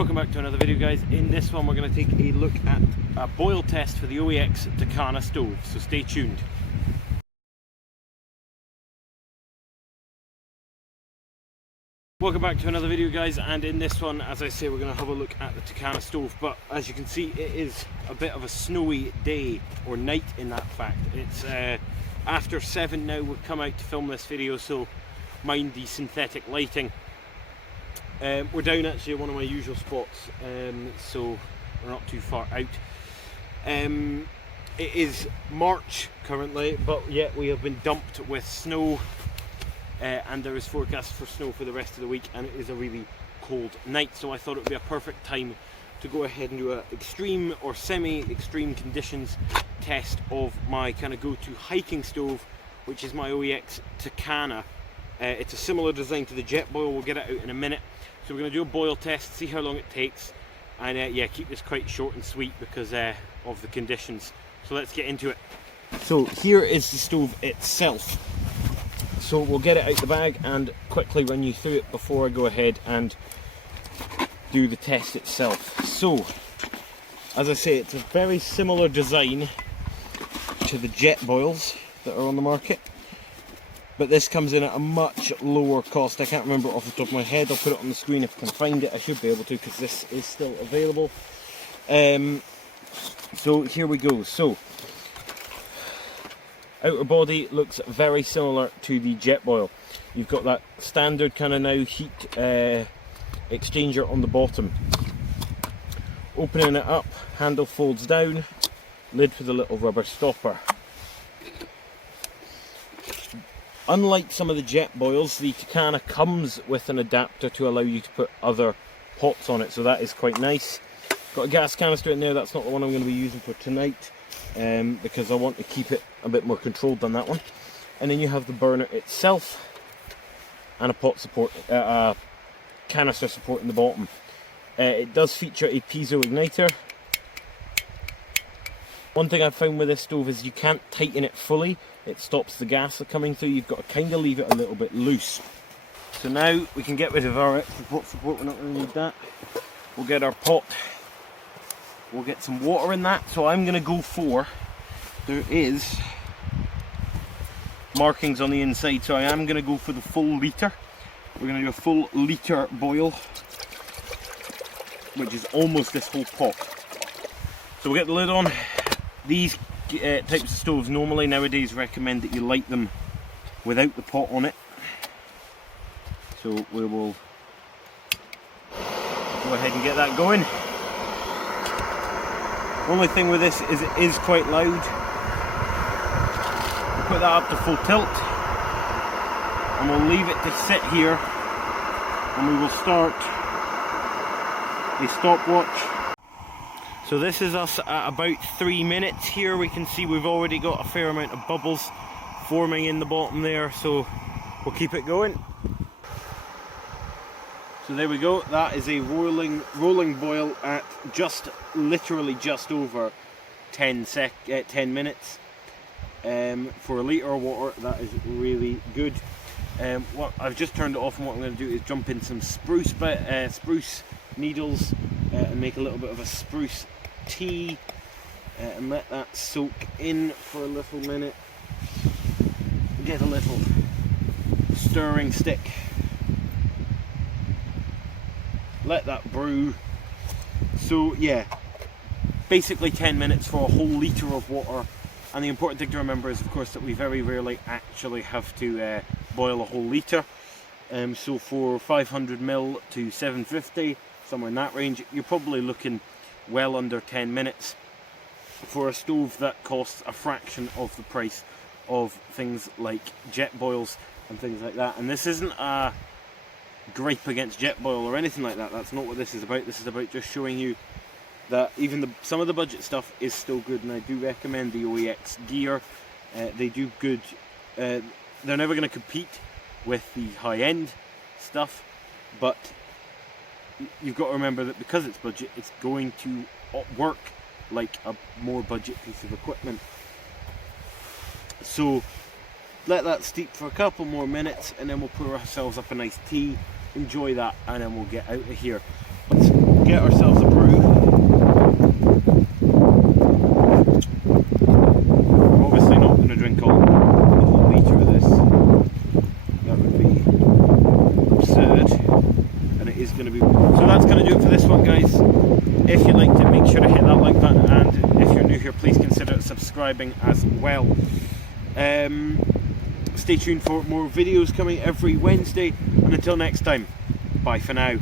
Welcome back to another video, guys. In this one we're going to take a look at a boil test for the OEX Tacana Stove, so stay tuned. Welcome back to another video, guys, and in this one, as I say, we're going to have a look at the Tacana Stove. But as you can see, it is a bit of a snowy day, or night in that fact. It's after 7 now. We've come out to film this video, so mind the synthetic lighting. We're down actually at one of my usual spots, so we're not too far out. It is March currently, but yet we have been dumped with snow, and there is forecast for snow for the rest of the week, and it is a really cold night, so I thought it would be a perfect time to go ahead and do an extreme or semi-extreme conditions test of my kind of go-to hiking stove, which is my OEX Tacana. It's a similar design to the Jetboil. We'll get it out in a minute. So we're going to do a boil test, see how long it takes, and yeah, keep this quite short and sweet because of the conditions. So let's get into it. So here is the stove itself. So we'll get it out the bag and quickly run you through it before I go ahead and do the test itself. So, as I say, it's a very similar design to the Jetboils that are on the market, but this comes in at a much lower cost. I can't remember off the top of my head. I'll put it on the screen if I can find it. I should be able to, because this is still available. So here we go. So outer body looks very similar to the Jetboil. You've got that standard kind of now heat exchanger on the bottom. Opening it up, handle folds down, lid with a little rubber stopper. Unlike some of the Jetboils, the Tacana comes with an adapter to allow you to put other pots on it, so that is quite nice. Got a gas canister in there. That's not the one I'm going to be using for tonight, because I want to keep it a bit more controlled than that one. And then you have the burner itself and a pot support, canister support in the bottom. It does feature a piezo igniter. One thing I've found with this stove is you can't tighten it fully. It stops the gas coming through. You've got to kind of leave it a little bit loose. So now we can get rid of our extra pot support. We're not going to need that. We'll get our pot. We'll get some water in that. So I'm going to go for, there is markings on the inside, so I am going to go for the full litre. We're going to do a full litre boil, which is almost this whole pot. So we'll get the lid on. These types of stoves normally nowadays recommend that you light them without the pot on it. So we will go ahead and get that going. Only thing with this is it is quite loud. We'll put that up to full tilt and we'll leave it to sit here, and we will start a stopwatch. So this is us at about 3 minutes here. We can see we've already got a fair amount of bubbles forming in the bottom there, so we'll keep it going. So there we go. That is a rolling boil at literally just over 10 minutes. For a litre of water, that is really good. What I've just turned it off, and what I'm going to do is jump in some spruce needles and make a little bit of a spruce tea, and let that soak in for a little minute. Get a little stirring stick, let that brew. So yeah, basically 10 minutes for a whole litre of water. And the important thing to remember is, of course, that we very rarely actually have to boil a whole litre. So for 500ml to 750, somewhere in that range, you're probably looking well under 10 minutes for a stove that costs a fraction of the price of things like Jetboils and things like that. And this isn't a gripe against Jetboil or anything like that. That's not what this is about. This is about just showing you that even some of the budget stuff is still good, and I do recommend the OEX gear. They do good. They're never going to compete with the high-end stuff, but you've got to remember that because it's budget, it's going to work like a more budget piece of equipment. So let that steep for a couple more minutes, and then we'll pour ourselves up a nice tea, enjoy that, and then we'll get out of here. Let's get ourselves a brew. I'm obviously not going to drink all the whole litre of this. That would be absurd, and it is going to be. So that's going to do it for this one, guys. If you liked it, make sure to hit that like button, and if you're new here, please consider subscribing as well. Stay tuned for more videos coming every Wednesday, and until next time, bye for now.